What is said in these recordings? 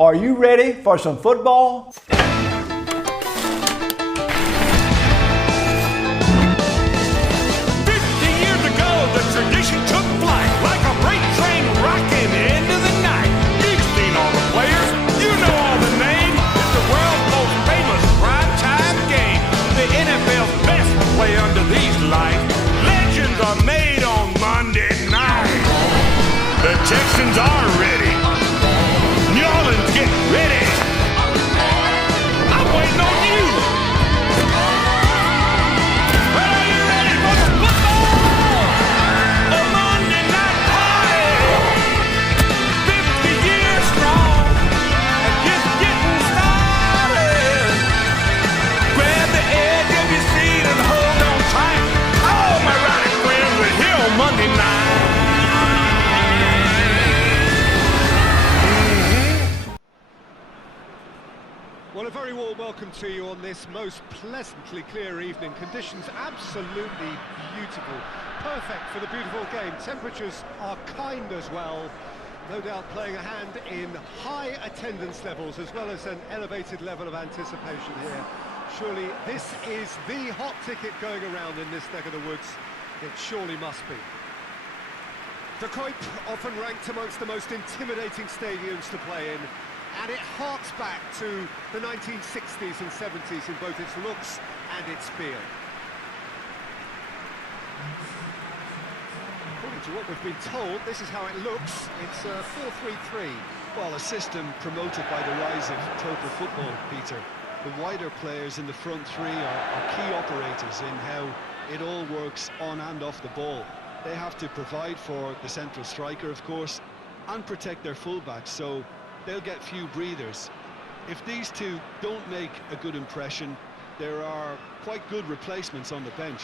Are you ready for some football? 50 years ago, the tradition took flight like a freight train rocking into the night. You've seen all the players, you know all the names. It's the world's most famous primetime game. The NFL's best play under these lights. Legends are made on Monday night. The Texans are ready. New Orleans, get ready. I'm waiting on you. But are you ready for the football? A Monday night party. 50 years strong and just getting started. Grab the edge of your seat and hold on tight. All my rowdy friends are here on Monday night. Well, a very warm welcome to you on this most pleasantly clear evening. Conditions absolutely beautiful. Perfect for the beautiful game. Temperatures are kind as well. No doubt playing a hand in high attendance levels as well as an elevated level of anticipation here. Surely this is the hot ticket going around in this neck of the woods. It surely must be. The Kuip, often ranked amongst the most intimidating stadiums to play in. And it harks back to the 1960s and 70s in both its looks and its feel. According to what we've been told, this is how it looks. It's 4-3-3. Well, a system promoted by the rise of total football, Peter. The wider players in the front three are key operators in how it all works on and off the ball. They have to provide for the central striker, of course, and protect their fullbacks, so they'll get few breathers. If these two don't make a good impression, there are quite good replacements on the bench.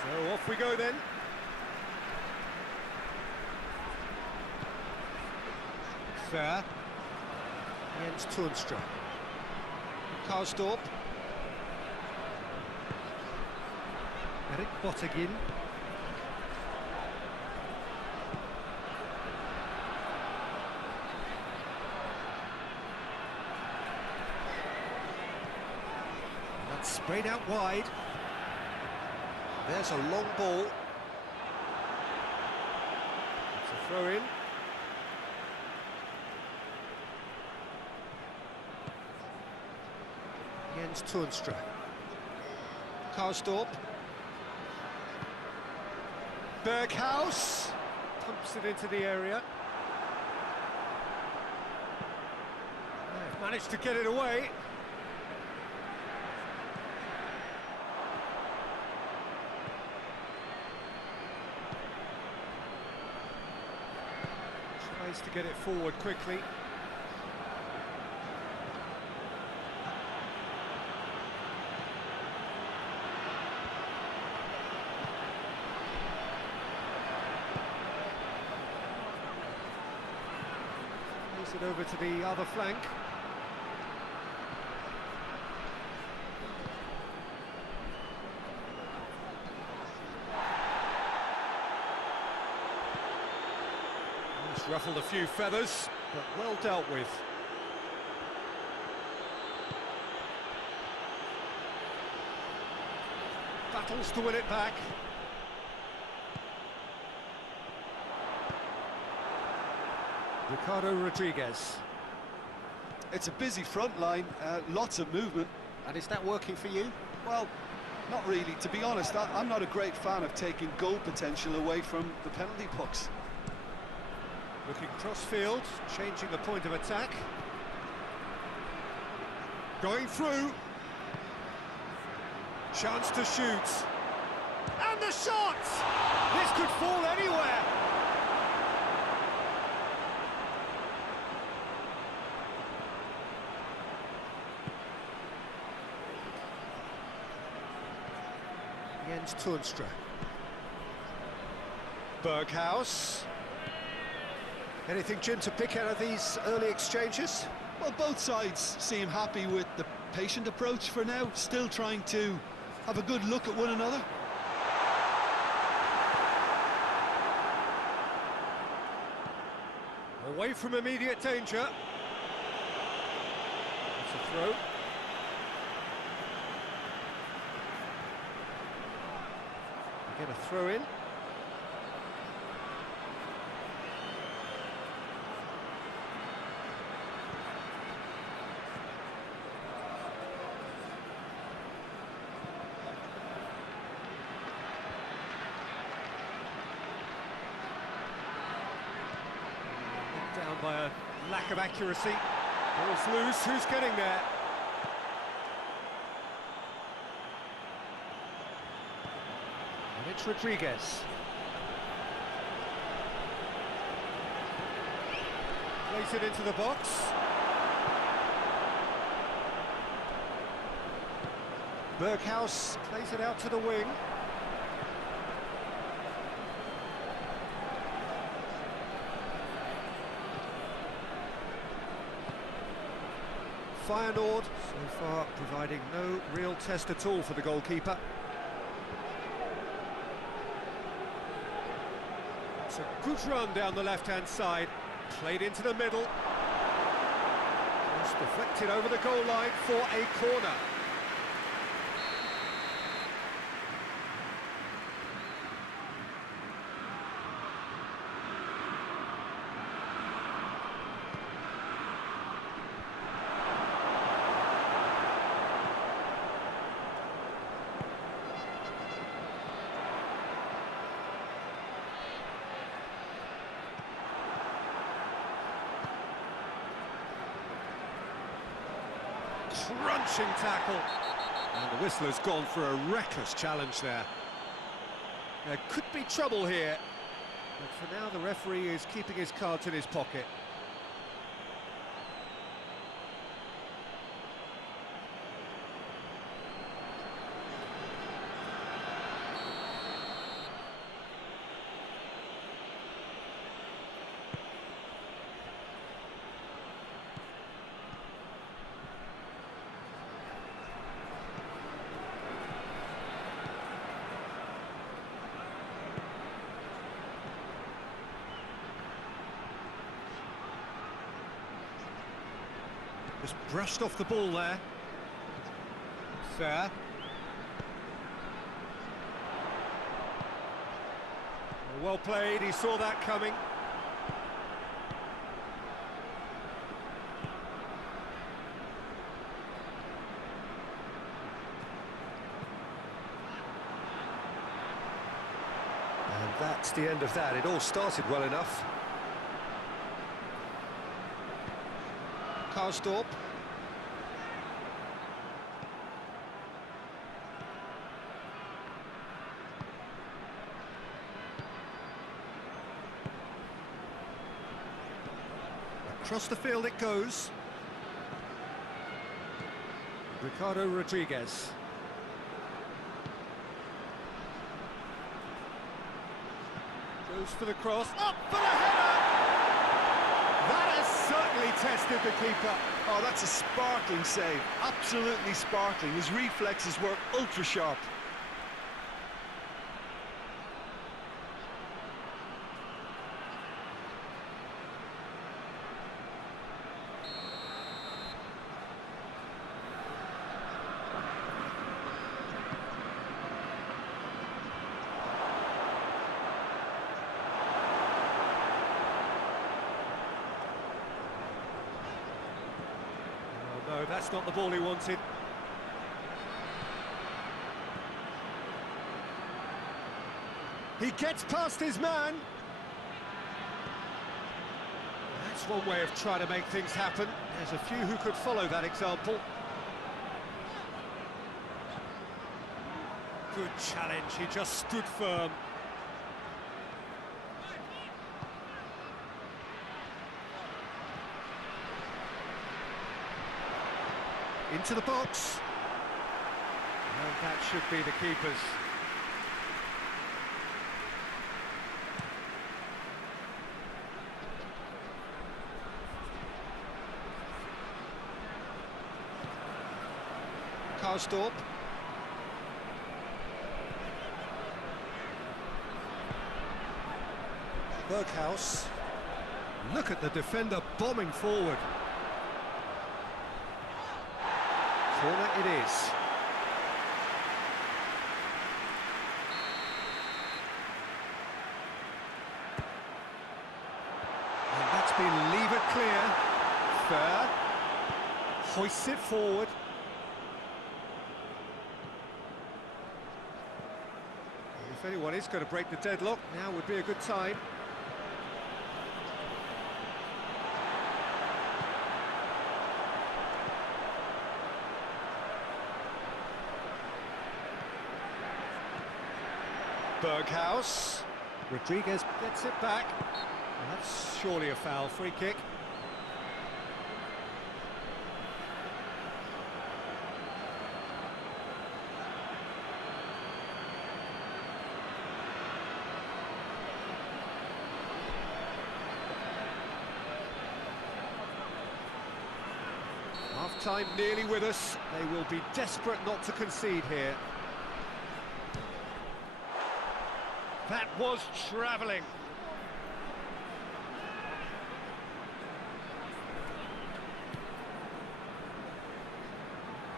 So off we go then. Fair. Jens Toornstra. Karsdorp. Erik Bottegin. That's sprayed out wide. There's a long ball. It's a throw in. Jens Toornstra. Karsdorp. Berghaus pumps it into the area. They've managed to get it away. Tries to get it forward quickly. It over to the other flank. Just ruffled a few feathers, but well dealt with. Battles to win it back. Ricardo Rodriguez. It's a busy front line, lots of movement. And is that working for you? Well, not really. To be honest, I'm not a great fan of taking goal potential away from the penalty box. Looking cross-field, changing the point of attack. Going through. Chance to shoot. And the shot! This could fall anywhere. Jens Toornstra. Berghaus. Anything, Jim, to pick out of these early exchanges? Well, both sides seem happy with the Patient approach for now, still trying to have a good look at one another. Away from immediate danger. It's a throw. Get a throw in. Down by a lack of accuracy. Ball's loose, who's getting there? And it's Rodriguez. Plays it into the box. Berghaus plays it out to the wing. FEYENOORD so far providing no real test at all for the goalkeeper. It's a good run down the left-hand side, played into the middle. Just deflected over the goal line for a corner. Crunching tackle. And the whistler's gone for a reckless challenge there. There could be trouble here. But for now, the referee is keeping his cards in his pocket. Just brushed off the ball there. Fair. Well played, he saw that coming. And that's the end of that. It all started well enough. Karsdorp. Across the field it goes. Ricardo Rodriguez. Goes for the cross. Up for the header! That has certainly tested the keeper. Oh, that's a sparkling save. Absolutely sparkling. His reflexes were ultra sharp. No, that's not the ball he wanted. He gets past his man. That's one way of trying to make things happen. There's a few who could follow that example. Good challenge, he just stood firm. Into the box. And that should be the keeper's. Karsdorp. Berghaus. Look at the defender bombing forward. Corner it is. And that's been levered clear. Fair. Hoists it forward. If anyone is going to break the deadlock, now would be a good time. Berghaus. Rodriguez gets it back. Well, that's surely a foul. Free kick. Half-time nearly with us. They will be desperate not to concede here. That was travelling.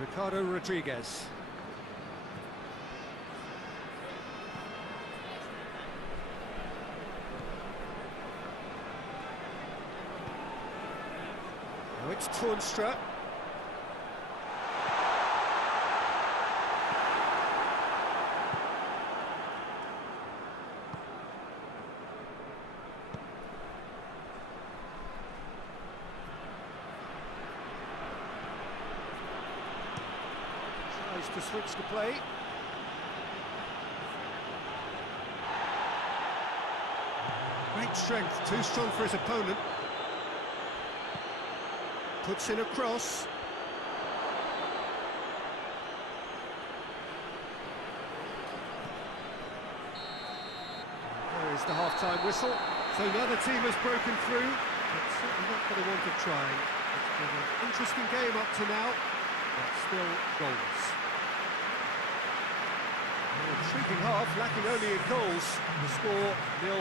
Ricardo Rodriguez. Now it's Toornstra. To switch the play. Great strength, too strong for his opponent. Puts in a cross. There is the half-time whistle. So the other team has broken through, but certainly not for the want of trying. It's been an interesting game up to now, but still goalless. Intriguing half, lacking only in goals. The score 0-0.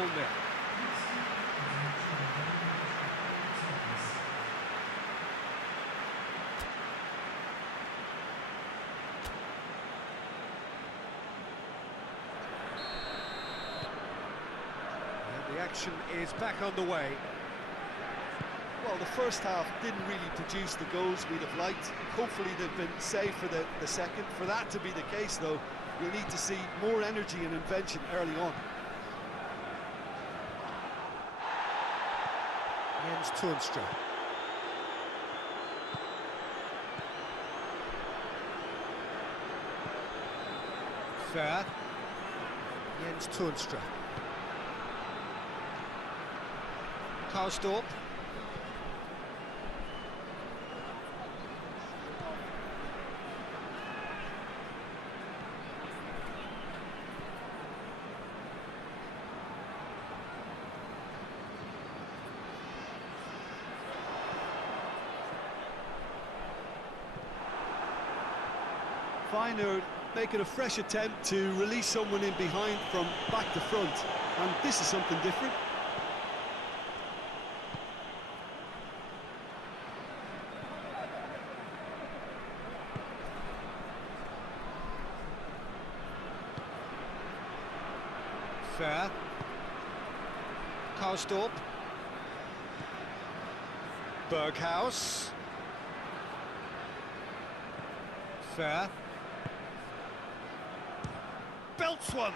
And the action is back underway. Well, the first half didn't really produce the goals we'd have liked. Hopefully they've been saved for the second. For that to be the case, though, you'll need to see more energy and invention early on. Jens Toornstra. Fair. Jens Toornstra. Karsdorp. FEYENOORD making a fresh attempt to release someone in behind from back to front, and this is something different. Fair. Karsdorp. Berghaus. Fair. Belts one.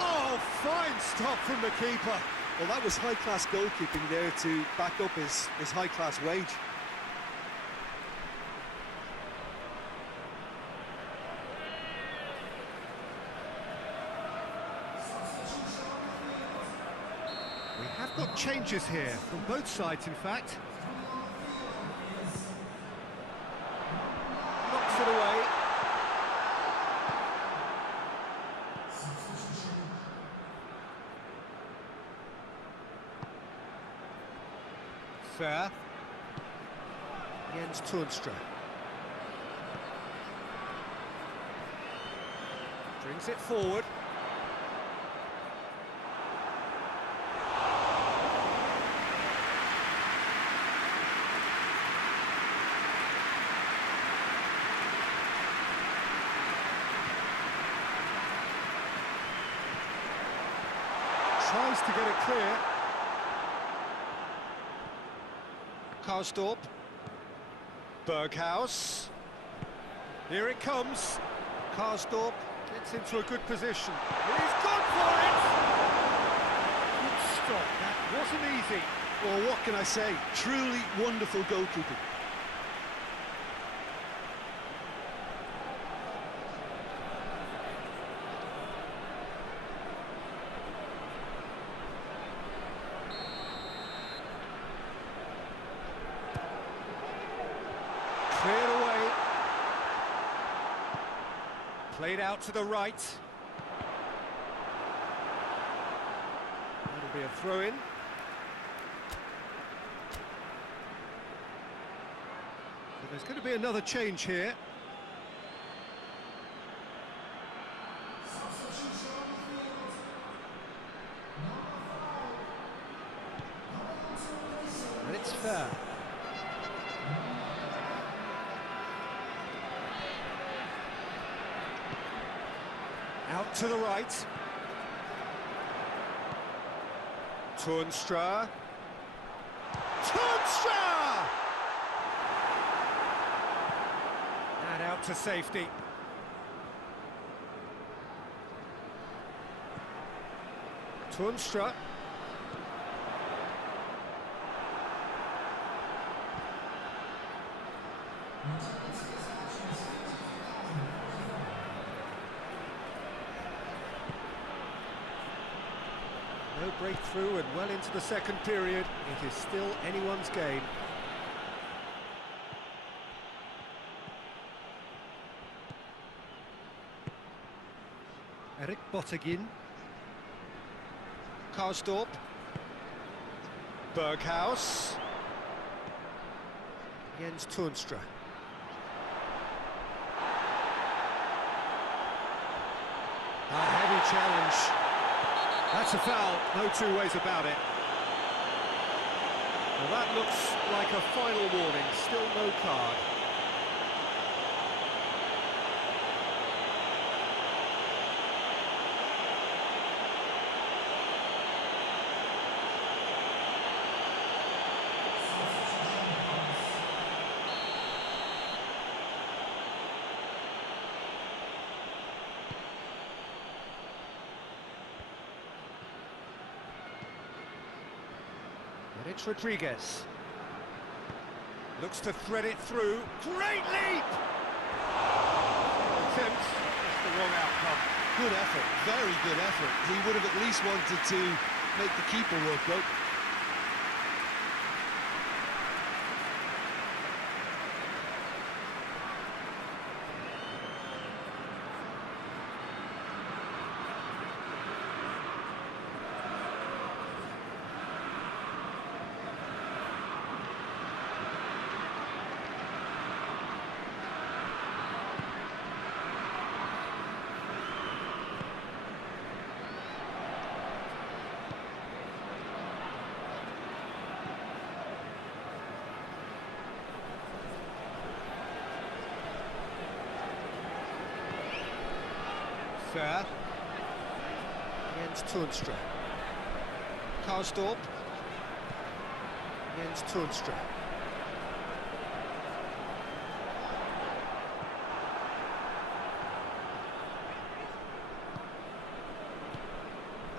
Oh, fine stop from the keeper. Well, that was high-class goalkeeping there to back up his high-class wage. We have got changes here, from both sides in fact. Knocks it away. Fair. Jens Toornstra. Brings it forward. Tries to get it clear. Karsdorp. Berghaus. Here it comes. Karsdorp gets into a good position. He's gone for it! Good stop. That wasn't easy. Well, what can I say? Truly wonderful goalkeeping. Cleared away. Played out to the right. That'll be a throw-in. So there's going to be another change here. And it's fair. Out to the right. Toornstra. Toornstra! And out to safety. Toornstra. No breakthrough and well into the second period. It is still anyone's game. Erik Bottegin. Karsdorp. Berghaus. Jens Toornstra. A heavy challenge. That's a foul, no two ways about it. Well, that looks like a final warning, still no card. And it's Rodriguez. Looks to thread it through. Great leap! Attempt, just the wrong outcome. Good effort, very good effort. He would have at least wanted to make the keeper work, though. Fair. Jens Toornstra. Karsdorp. Jens Toornstra.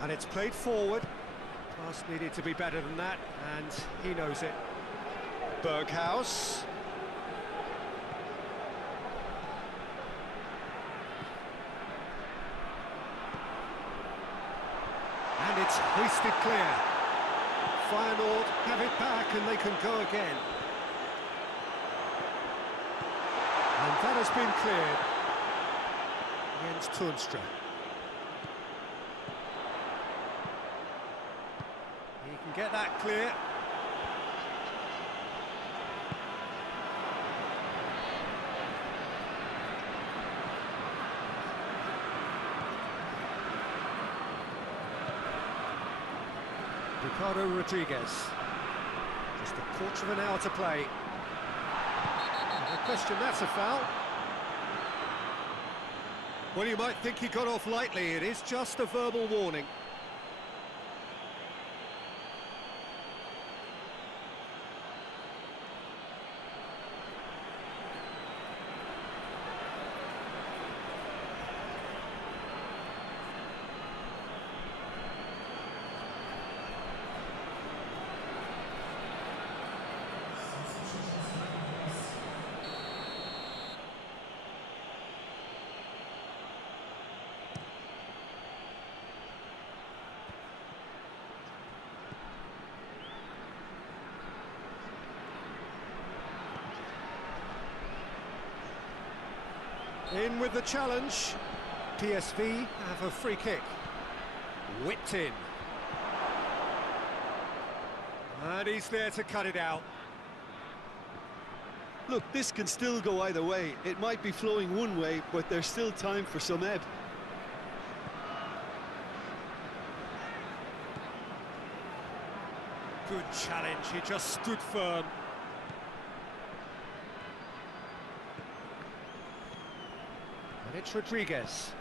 And it's played forward. Pass needed to be better than that, and he knows it. Berghaus. And it's hoisted clear. FEYENOORD have it back and they can go again. And that has been cleared. Jens Toornstra. He can get that clear. Ricardo Rodriguez. Just a quarter of an hour to play. No question that's a foul. Well, you might think he got off lightly. It is just a verbal warning. In with the challenge. PSV have a free kick. Whipped in. And he's there to cut it out. Look, this can still go either way. It might be flowing one way, but there's still time for some ebb. Good challenge, he just stood firm. And it's Rodriguez.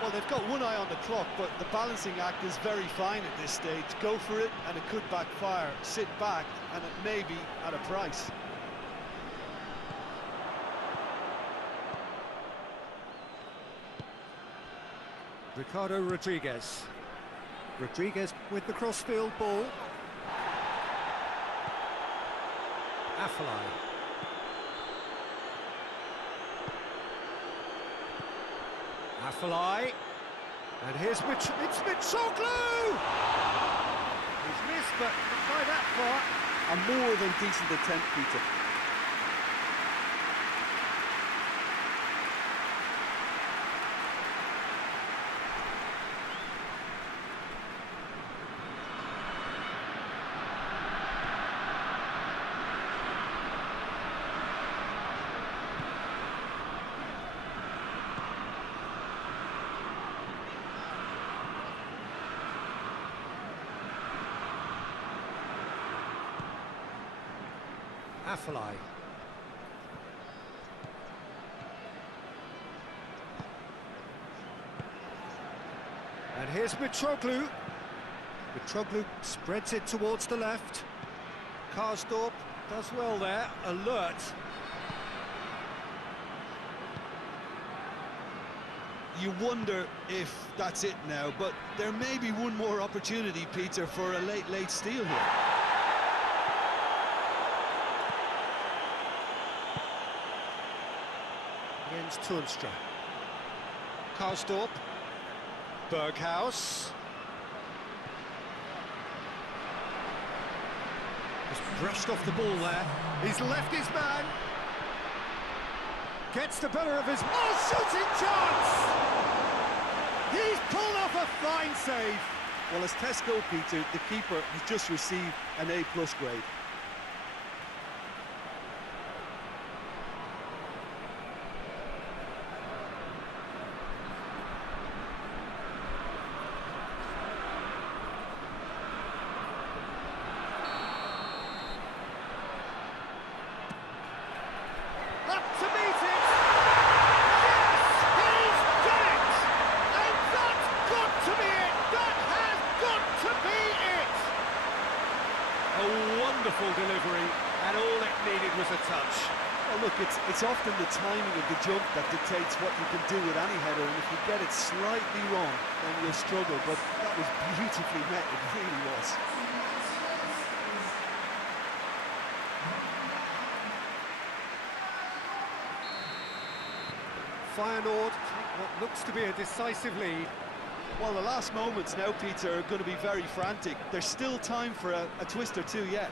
Well, they've got one eye on the clock, but the balancing act is very fine at this stage. Go for it, and it could backfire. Sit back, and it may be at a price. Ricardo Rodriguez. Rodriguez with the crossfield ball. Afellay. Afellay. And here's it's Mitsoglu! He's missed, but not by that far. A more than decent attempt, Peter. Afellay. And here's Mitsoglu. Mitsoglu spreads it towards the left. Karsdorp does well there, alert. You wonder if that's it now, but there may be one more opportunity, Peter, for a late steal here. Jens Toornstra. Karsdorp. Berghaus. Just brushed off the ball there. He's left his man. Gets the better of his... Oh, shooting chance! He's pulled off a fine save. Well, as tests go, Peter, the keeper has just received an A+ grade. Up to meet it! Yes! He's done it! And that's got to be it! That has got to be it! A wonderful delivery, and all it needed was a touch. Well, look, it's often the timing of the jump that dictates what you can do with any header, and if you get it slightly wrong, then you'll struggle, but that was beautifully met, it really was. FEYENOORD take what looks to be a decisive lead. Well, the last moments now, Peter, are going to be very frantic. There's still time for a twist or two yet.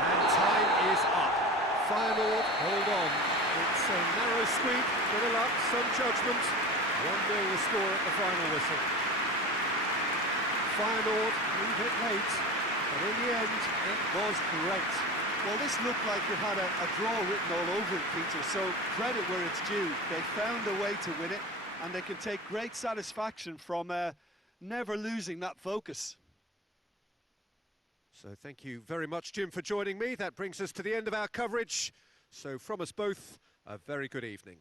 And time is up. FEYENOORD, hold on. It's a narrow squeak, bit of luck, some judgment. 1-0 the score at the final whistle. Feyenoord leave it late, but in the end, it was great. Well, this looked like it had a draw written all over it, Peter, so credit where it's due. They found a way to win it, and they can take great satisfaction from never losing that focus. So thank you very much, Jim, for joining me. That brings us to the end of our coverage. So from us both, a very good evening.